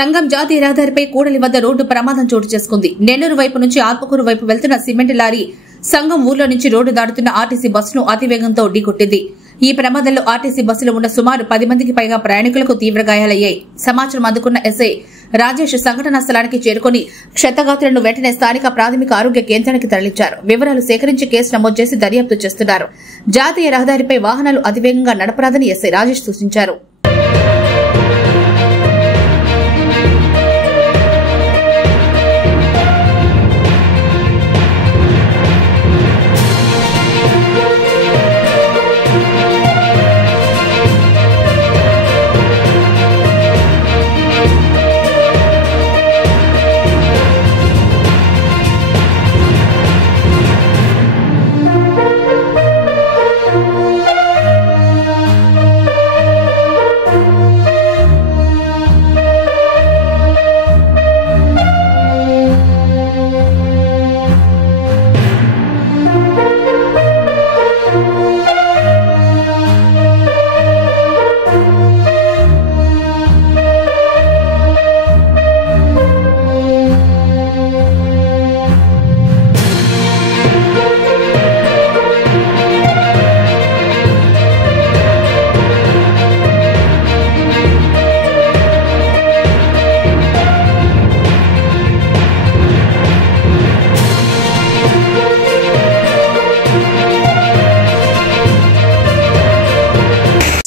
సంగం జాతీయ రహదారిపై కూడలి వద్ద రోడ్డు ప్రమాదం చోటు చేసుకుంది. నెల్లూరు వైపు నుంచి ఆత్మకూరు వైపు వెళ్తున్న సిమెంట్ లారీ సంగం ఊర్లో నుంచి రోడ్డు దాటుతున్న ఆర్టీసీ బస్సును అతివేగంతో ఢీకొట్టింది. ఈ ప్రమాదంలో ఆర్టీసీ బస్సులో ఉన్న సుమారు 10 మందికి పైగా ప్రయాణికులకు తీవ్ర గాయాలయ్యాయి. సమాచారం అందుకున్న ఎస్ఐ రాజేష్ సంఘటనా స్థలానికి చేరుకుని క్షతగాత్రులను వెంటనే స్థానిక ప్రాథమిక ఆరోగ్య కేంద్రానికి తరలించారు. వివరాలు సేకరించి కేసు నమోదు చేసి దర్యాప్తు చేస్తున్నారు. జాతీయ రహదారిపై వాహనాలు అతివేగంగా నడపరాదని ఎస్ఐ రాజేష్ సూచించారు.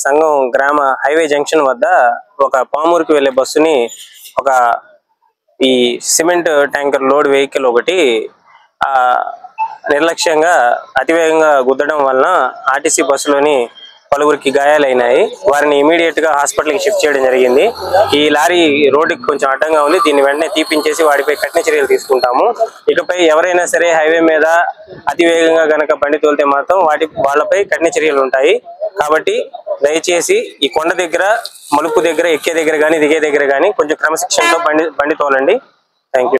సంగం గ్రామ హైవే జంక్షన్ వద్ద ఒక పామూరుకి వెళ్లే బస్సుని ఒక ఈ సిమెంట్ ట్యాంకర్ లోడ్ వెహికల్ ఒకటి నిర్లక్ష్యంగా అతివేగంగా గుద్దడం వలన ఆర్టీసీ బస్సులోని పలువురికి గాయాలైనాయి. వారిని ఇమీడియట్ గా హాస్పిటల్ కి షిఫ్ట్ చేయడం జరిగింది. ఈ లారీ రోడ్డుకి కొంచెం అడ్డంగా ఉంది. దీన్ని వెంటనే తీపించేసి వాడిపై కఠిన చర్యలు తీసుకుంటాము. ఇకపై ఎవరైనా సరే హైవే మీద అతివేగంగా గనక బండి తోలితే మాత్రం వాళ్ళపై కఠిన చర్యలు ఉంటాయి. కాబట్టి దయచేసి ఈ కొండ దగ్గర, మలుపు దగ్గర, ఎక్కే దగ్గర కానీ దిగే దగ్గర కానీ కొంచెం క్రమశిక్షణతో బండి తోలండి. Thank you.